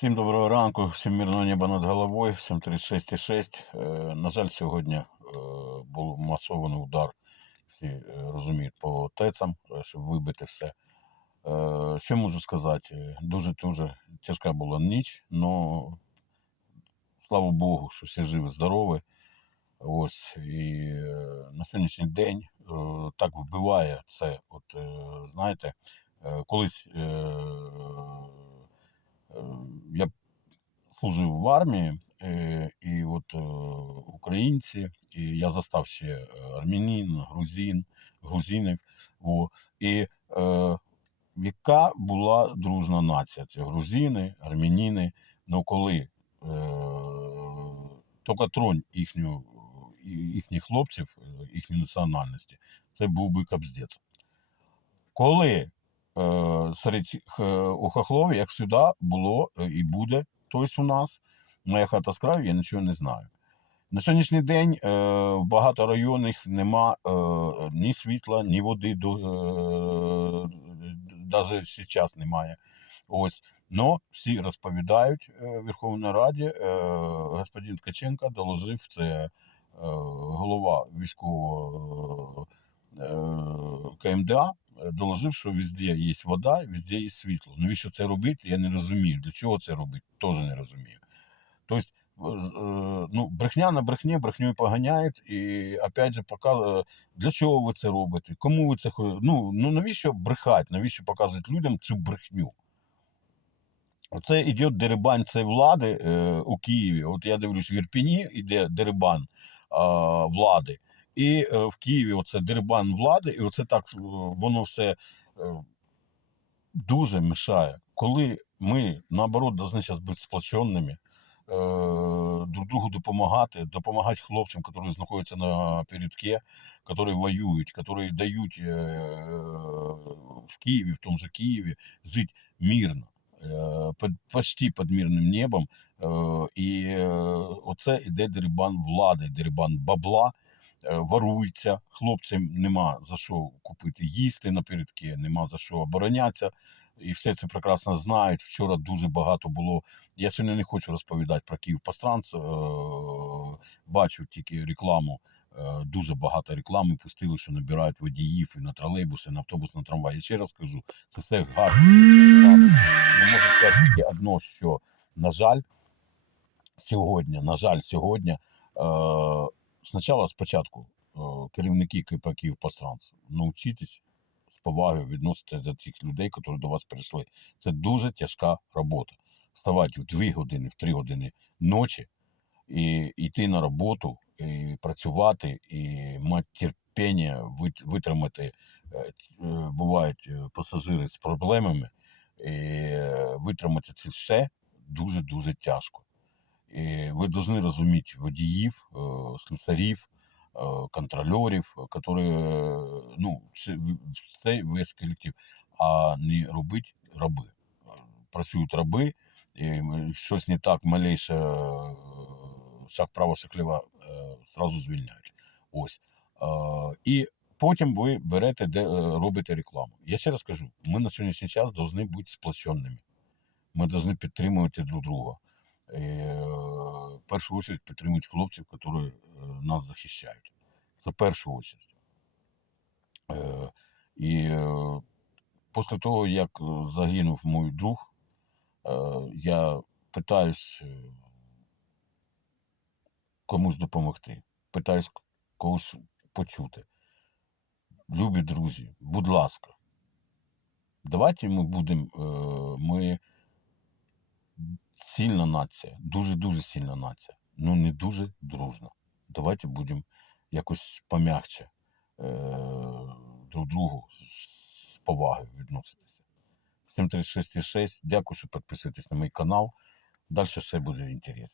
Всім доброго ранку, всім мирного неба над головою, всім 36,6. Е, На жаль, сьогодні е, був масований удар, всі е, розуміють, по ТЕЦам, щоб вибити все. Що можу сказати? Дуже-дуже тяжка була ніч, але слава Богу, що всі живі, здорові. Ось і на сьогоднішній день так вбиває це. От знаєте, колись я служив в армії, е, і от е, українці, і я застав ще е, армянин, грузин, грузинів. О, і е, яка була дружна нація? Це грузини, армяніни. Ну коли е, тільки тронь їхню, їхніх хлопців, їхньої національності, це був би капздець. Коли серед х- у Хохлові, як завжди, було е, і буде тобто у нас, моя хата з краю, я нічого не знаю. На сьогоднішній день е, в багато районах нема е, ні світла, ні води, е, навіть зараз немає. Ось. Но всі розповідають е, в Верховній Раді, е, господин Ткаченко доложив, це е, голова військового е, КМДА, е, доложив, що везде є вода, везде є світло. Навіщо це робити, я не розумію. Для чого це робити, теж не розумію. Тобто, е, е, ну, брехня на брехні, брехню поганяють, і опять же показує, для чого ви це робите, кому ви це ну, ну навіщо брехати, навіщо показувати людям цю брехню? Оце йде дерибан цієї влади е, у Києві. От я дивлюсь, в Ірпіні йде дерибан е, влади, і е, в Києві оце дерибан влади, і оце так е, воно все е, дуже мешає. Коли ми, наоборот, повинні зараз бути сплоченими, друг другу допомагати, допомагати хлопцям, які знаходяться на передке, які воюють, які дають в Києві, в тому же Києві, жити мирно, під, почти під мирним небом. І оце іде дерибан влади, дерибан бабла. Е, Ворується, хлопцям нема за що купити їсти напередки, нема за що оборонятися. І все це прекрасно знають. Вчора дуже багато було. Я сьогодні не хочу розповідати про Київ Пастранц. е, Бачу тільки рекламу. е, Дуже багато реклами пустили, що набирають водіїв і на тролейбуси, і на автобус, на трамвай. І ще раз кажу, це все гарно. класно. Ну, можу сказати тільки одно, що, на жаль, сьогодні, на жаль, сьогодні, спочатку, спочатку е, керівники КП Київ Пастранц, навчитись з повагою відноситися до цих людей, які до вас прийшли. Це дуже тяжка робота. Вставати в 2 години, в 3 години ночі і йти на роботу, і працювати, і мати терпіння, вит- витримати. е, е, Бувають пасажири з проблемами, і витримати це все дуже-дуже тяжко. Ви повинні розуміти водіїв, е, слюсарів, е, контрольорів, які, ну, це, це весь колектив, а не робити раби. Е, Працюють раби, і щось не так, малейше е, шаг право, е, зразу звільняють. Ось. Е, І потім ви берете, де е, робите рекламу. Я ще раз кажу, ми на сьогоднішній час повинні бути сплоченими. Ми повинні підтримувати друг друга. В першу чергу підтримують хлопців, які е, нас захищають. Це першу чергу. Е, І е, після того, як загинув мій друг, я питаюсь комусь допомогти, питаюсь когось почути. Любі друзі, будь ласка, давайте ми будемо. Ми сильна нація, дуже-дуже сильна нація, ну не дуже дружна. Давайте будемо якось пом'якче е, друг другу з повагою відноситися. 736,6. Дякую, що підписуєтесь на мій канал. Далі все буде інтересно.